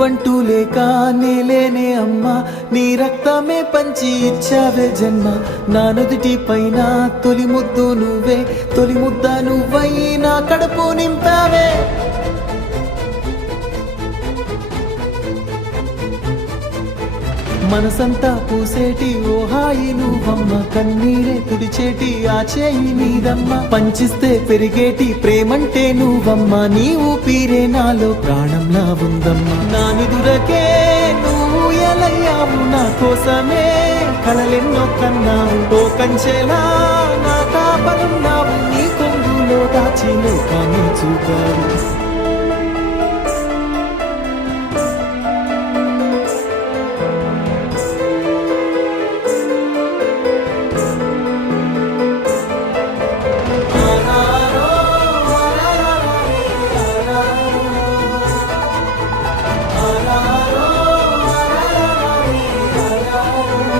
నువ్వంటూ లేక నేలేనే అమ్మా, నీ రక్తమే పంచి ఇచ్చావే జన్మ. నా నుదిటి పైన తొలి ముద్దు నువ్వే, తొలి ముద్ద నువ్వై నా కడుపు నింపావే. మనసంతా పూసేటి ఓ హాయి నువ్వమ్మ, కన్నీరే తుడిచేటి ఆ చేయి నీదమ్మ. పంచిస్తే పెరిగేటి ప్రేమంటే నువ్వమ్మ, నీ ఊపిరే నాలో ప్రాణంలా ఉందమ్మా. నా నిదురకే నువ్వు ఎలయ్యావు, నా కోసమే కలలెన్నో కన్నావు. ఓ కంచెలా నా కాపలున్నావు, నీ కొంగులో దాచి లోకాన్ని చూపావు.